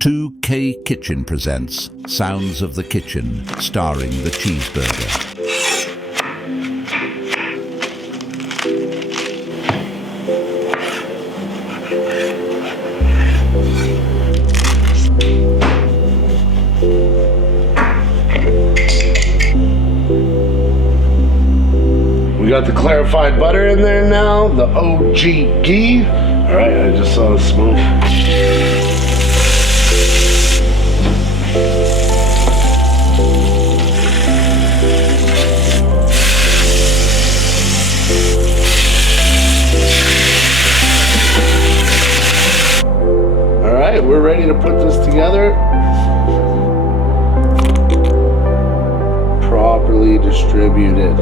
2K Kitchen presents Sounds of the Kitchen, starring the Cheeseburger. We got the clarified butter in there now, the OG ghee. All right, I just saw the smoke. All right, we're ready to put this together. Properly distributed.